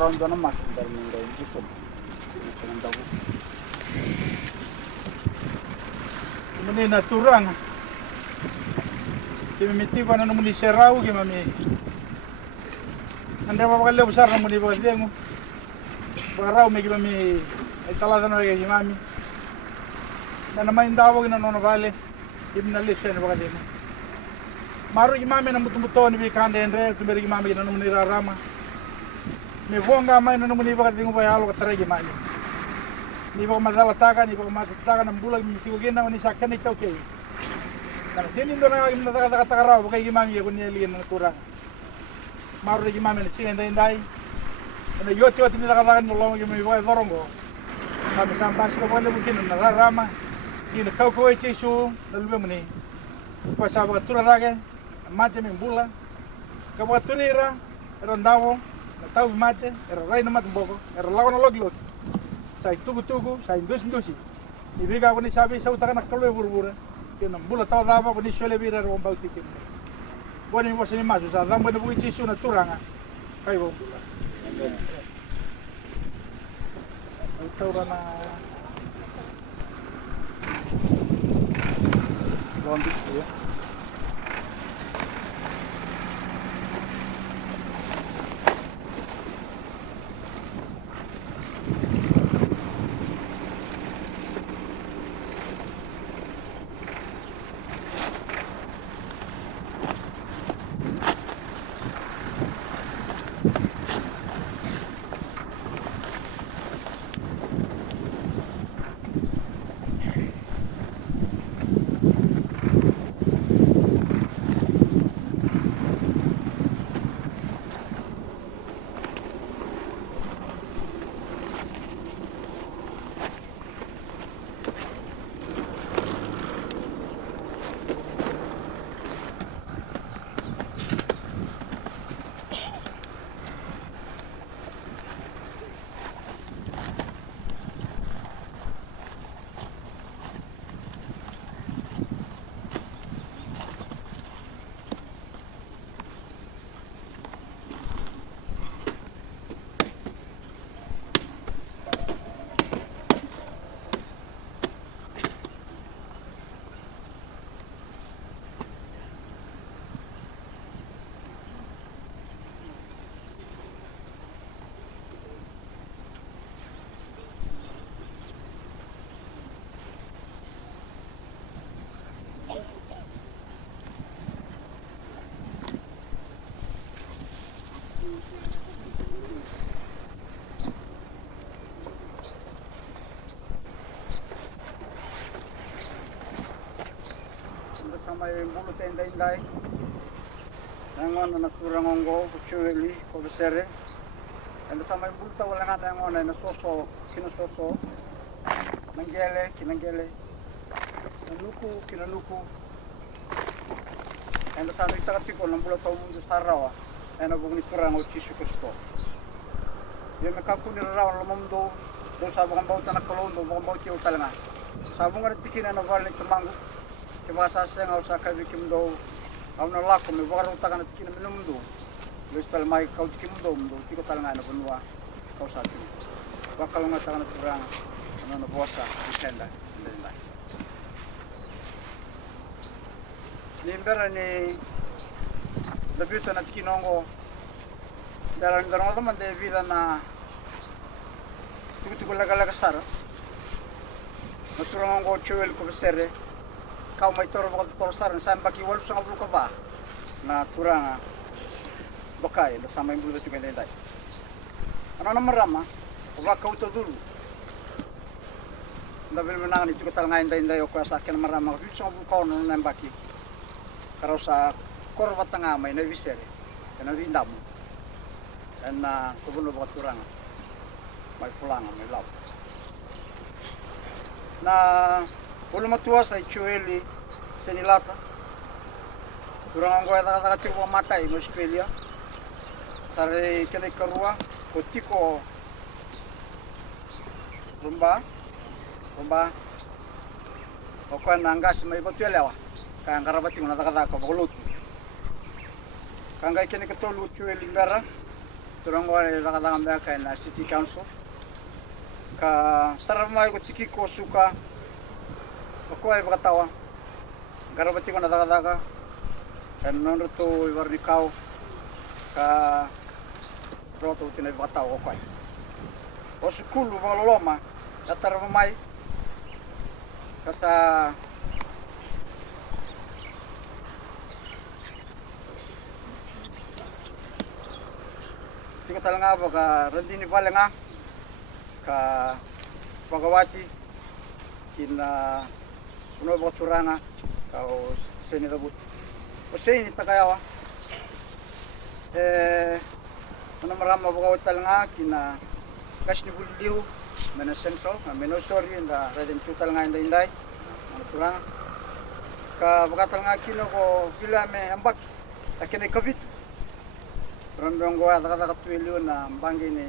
around the mark dari minggu itu. Macam tahu. Ini naturang. Kami mesti pada namun di serau kami. Anda apa kalau besar namun di bawah dia mu. Barau kami talasan lagi kami. Dan nama indah bagi nona vale. Ibn Alisha ni bawah dia. Maru kami namun tumbuh ni bikan dendre tu beri kami namun di rama. Me vonga mai namun di bawah dia mu bayar lo katera kami. Ni bawah masalah taga ni bawah masalah taga nam bulan mesti begini namun ni sakit ni kau kei. Nah, sini ndo na gimna kata raw kay gimami ko ni lian na turang. Maru di gimami ni singa ndai. Na yoti nila kata kan lo gimami ko dorongo. Kami sampas ko wala bukin na rarama. Kina kau ko eche su dalbe muni. Ko sabe ka tura dage. Mate min bula. Ka ba tunira era ndawo. Na tau mate era rai na mate boko. Era lawan loglot. Sai tugu sai dus. Ibiga ko ni sabi sa utaka na kalwe burbura. Kena bula tau dava ko ni shole bira ro bauti kin. Boni mo sini masu sa dam bani buichi su na turanga. Kai bo bula. Tau rana. Londi ya. May bulu tenda indai. Nangon na turangongo kuchueli ko besere. Anda sama bulu ta wala ngata ngona na soso kina soso. Nangele kinangele. Kinanuku. Anda sama ita katiko ng bulu ta mundo sarawa. Ena bugni turango Jesu Kristo. Ye mekaku ni rawa lo mundo do sabong bauta na kolondo bong bauti utalanga. Sabong ngar tikina na vale temangu. Kemasa saya usah kaji kimdo, awna laku me baru takan tikina minum do. Bespel mai kau kimdo do, tiko talangan na benua kau satu. Bakal ngatakan kurang, ana bosa ditenda ndenda. Limbera ni lebih tanah tikinongo. Dalam teman de vida na tuku laga sar. Naturango chewel ko besere. Kau mai toro bakal torosar sampai baki walu sangat luka ba na turanga bakai sama yang bulu juga ndai ana marama ba kau to dulu ndabil menang ni juga talngai ndai ko sa ken marama du sangat kau no nembaki karo sa korwa tanga mai na visere na vindam na kubuno bakal turanga mai pulang mai lau na Ulu matua sa Chueli senilata. Kurang anggo eta kata tiwa mata in Australia. Sare kene karua kotiko rumba. Okan nanggas mai batu lewa. Kang karabati ngana kata ko bolut. Kang kene ketolu Chueli mbera. turango e rakadanga mea kai na City Council. Ka taramai ko tiki ko suka. Ako ay bakatawa. Garabati ko na daga. Kan non to i warni kau. Ka roto tinay bakatawa ko kai. O sukulu valoloma. Sa taramai. Kasa Tika talanga baka randini balenga ka bagawati kina uno baturanga ka o seni dabut o seni takayawa una marama bagawati talanga kina kasni buliu mena central mena sori nda raden talanga indai turanga ka bakatalanga kino ko bilame ambak akene kabit Rondong gua daga tuilu na bangi ni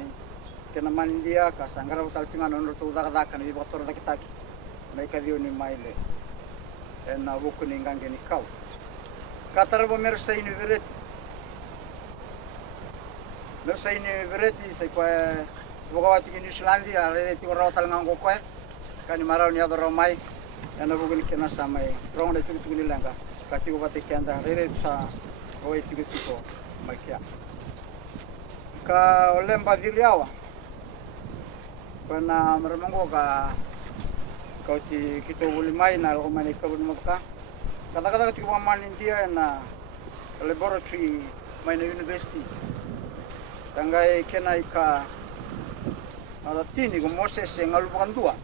kena manindia ka sanggara utal tingan onro tu daga kan ibu kotor da kitaki mai kadio ni maile na buku ni ngange ni kau katar bo mersa ini vereti sai kwa bogawati ni Islandi are ti ora utal ngango kwa kan marau ni adoro mai na buku ni kena samai rong de tu ni langa ka ti bati kenda rere sa oi ti tipo mai kia ka olemba diliawa kana maramongo ka kauti kito bulimai na ko mani ka bunmaka kata ti man India na laboratory mai na university tangai kenai ka ala tini ko Moses ngalu bukan dua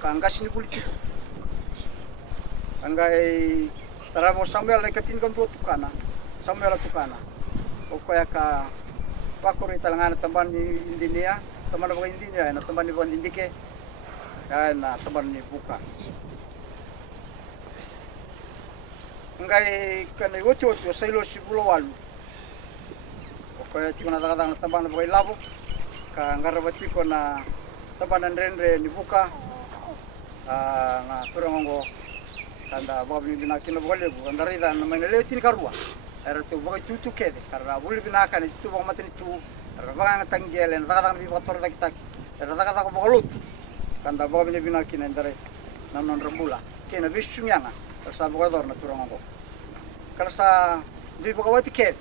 ka angkas ni politik tangai taramo sambil lekatin kan tukana sambil tukana o kaya ka pakuri talangana tamban ni India, tamban bukan India, na tamban ni bukan Indike, na tamban ni buka. Ngai kanai wotu sailo sibulo walu. Oke cikuna daga tamban bukan labu, ka ngarabati ko na tamban renre ni buka, na turangongo tanda babi ni binakino boleh bukan dari dan main lewati karua. Era tu boy tutu kede karena buli binakan itu bang mati itu raga tanggel en raga bi motor da kita raga da bolut kanda boy ni binakin endare nanon rembula kena bisumianga sa boy dor naturango kala sa bi bogawati kede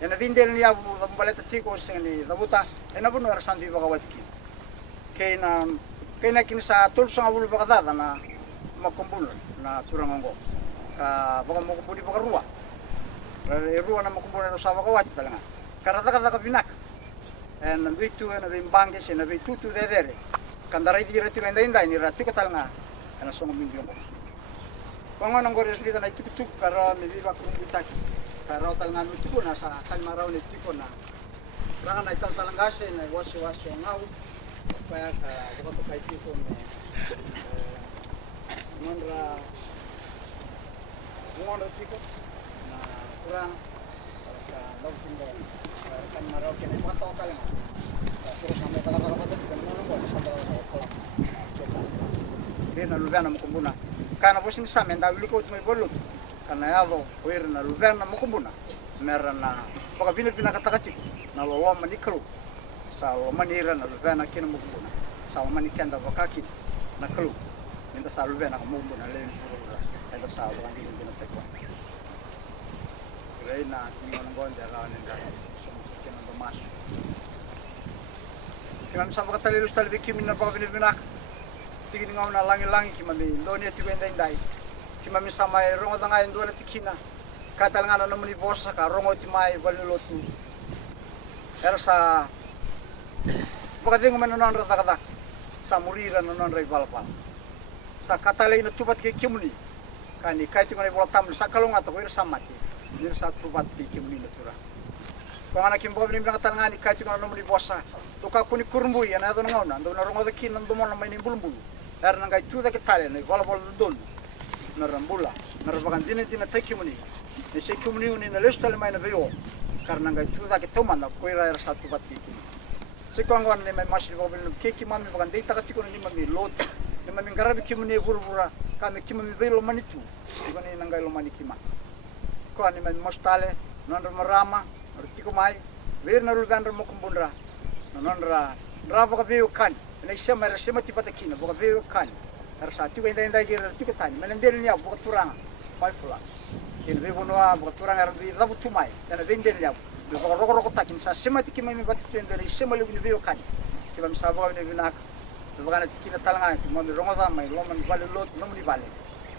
ena vindel ni abu baleta tiko sengni dabuta ena buno rasan bi bogawati kena kin sa tul sa bulu bagada na makumbul na turango ka boga mo budi bogarua Ruang nama kumpulnya sama kawat talanga. Karena tak binak. En bitu en bimbangke sen bitu tu dedere. Kandarai di reti inda ini rati katalanga. En songo minggu. Pangon ngor es lida na itu karo mi viva kun bitaki. Karo talanga itu pun asa kan marau ni tipo na. Ranga na ital talanga sen na wasi ngau. Supaya ka buka kai tipo me. Monra tipo kurang sa log tinggal kan marau kene pato kali terus sampai kala pato kan ngono sampai kala kena lugana mukumbuna kana bosin sa menda wiliko tumay bolut kana yado oir na lugana mukumbuna merana paka bina katakati na lawa manikru sa manira na lugana kena mukumbuna sa manikenda bakaki na kru minta sa lugana mukumbuna len enda sa bukan bina tekwa na tinggal ngonde lawan nda kena bermas kena sama kata lelus tali bikin na bawa binak tingin ngau na langi kimami loni ti benda indai kimami sama rongo tanga ndo na tikina kata ngana no muni bosa ka rongo ti mai balilotu ersa bakading menon rata sa murira non rai balpal sa kata lain tubat ke kimuni kani kai ti ngani botam sa kalonga to ir samati Dir satu bat bikin ni natura. Kung anak kimbo ni bilang tangan ni kacu kalau nomor di bosa. Tuka kuni kurumbu ya na dono ngona. Dono rongo de kin ndo mon mai ni bulbul. Er na ngai tu da ke tale ni bola don. Na rambula. Na rabakan dina teki muni. Ni se kumuni ni na lestale mai na veo. Karena ngai tu da ke toma na koira er satu bat bikin. Se kung ngon ni mai masih bobil keki mami bakan dei takati ko ni mami lot. Ni mami garabi kimuni burbura. Kami kimuni velo manitu. Ikoni nangai lo manikima. Ko ani mai mostale non marama artiko mai wir na rulgandra mo kumbundra nonra boka veo kan na sema tipata kina boka veo kan sa tu inda gira tu tani menendel ni boka turanga pai pula in veo noa boka turanga rambi rabu tumai na vendel ni boka roko takin sa sema tikima mi batu endere sema le ni veo kan kibam sa boka ni vinak boka na tikina talanga ki mo rongoda mai loman vale lot nomni vale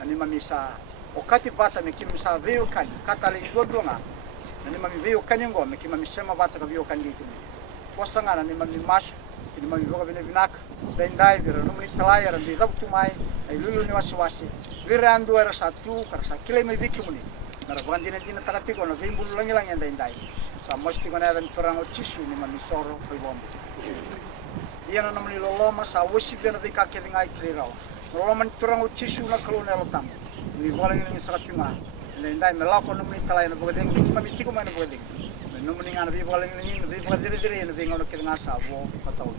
ani mamisa okati bata me kim sa veo kan katale dodonga ani mami veo kan ngo me kim mami sema bata ka veo kan gitu posanga ani mami mas ini mami boka bine vinak dai vira nomni talaya rambi rabu tumai ai lulu ni wasi vira andu era satu karsa kile me vikimuni nara bokan dina takati ko na vimbulu langi dai sa mosti kona dan perang cisu ni mami soro koi bombo dia na nomni loloma sa wosi bena vika ke ngai klirao loloma ni perang cisu na kalone lotam ni bola ni sakapima dai melako nomni talaya na boka deng mami tiko mana boka deng nomni ngana vi bola ni vi bola dire ni ngono ke ngasa bo patau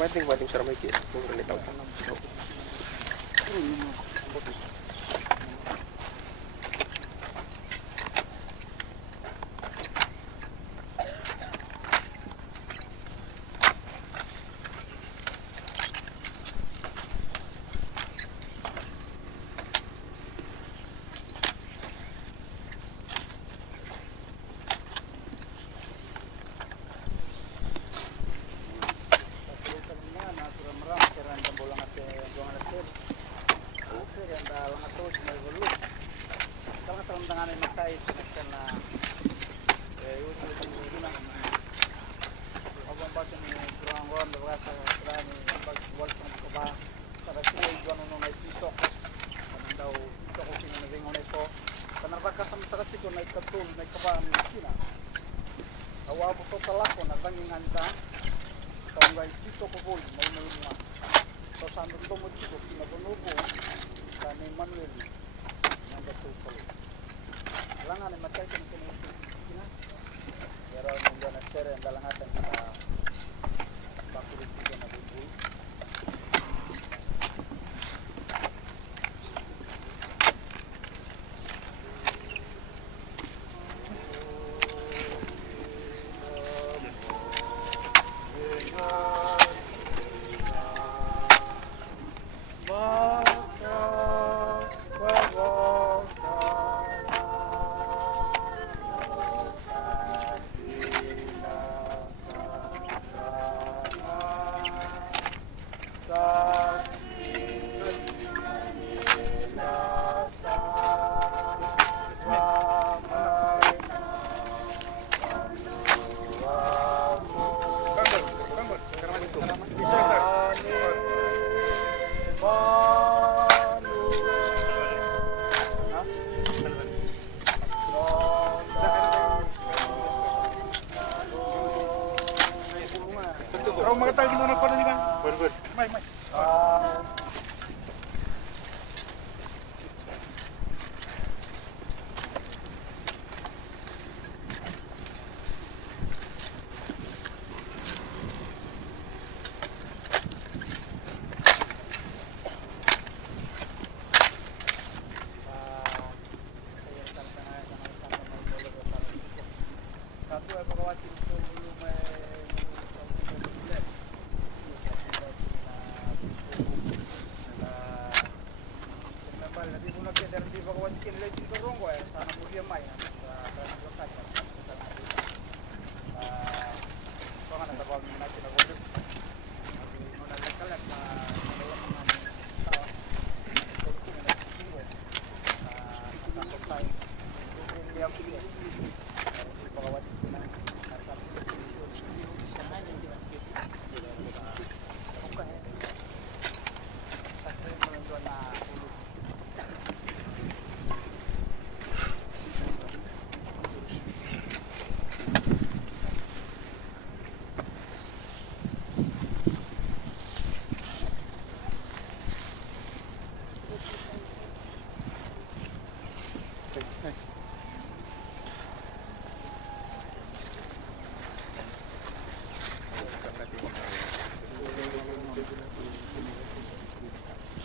Banting cara make it. Boleh tahu.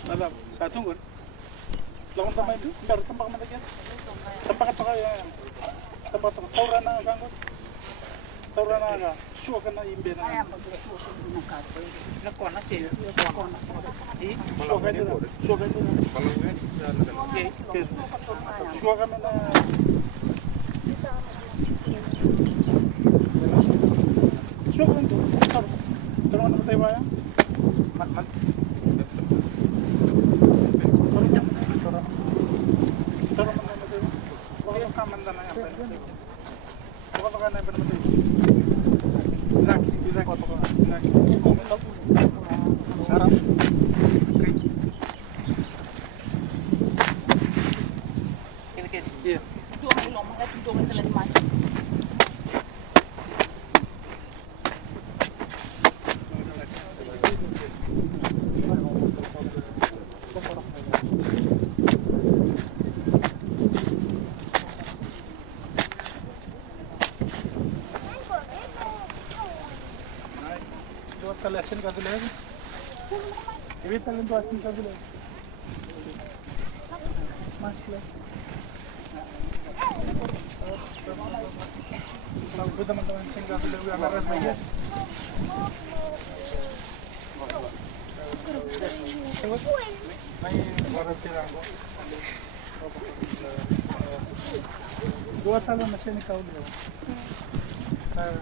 Dalam satu kan. Lawan sama itu, biar tempat mana lagi? Tempat apa ya? Tempat tauran na kangkut. Tauran na, suka kena imbe na. Nak kona sih, kona. Di, suka itu, suka itu. Okay, suka kami na. Suka itu, terus mana tayo ba ya? Mat. Lesson कर ले ये भी talent तो आसन कर ले मास्टर अब खुद हम तो आसन कर ले अगर रस में है नहीं बारह तेरह दो साल में से निकाल लिया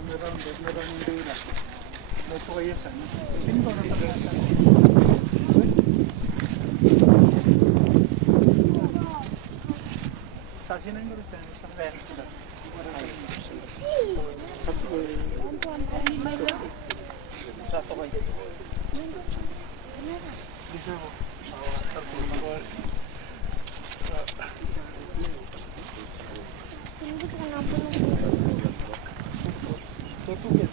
मेरा मुंडे May tuwayasan. Sino ba natabayasan? Saksi na yung rin sa kaya. Satu kayo. Bisa mo. Tutukin.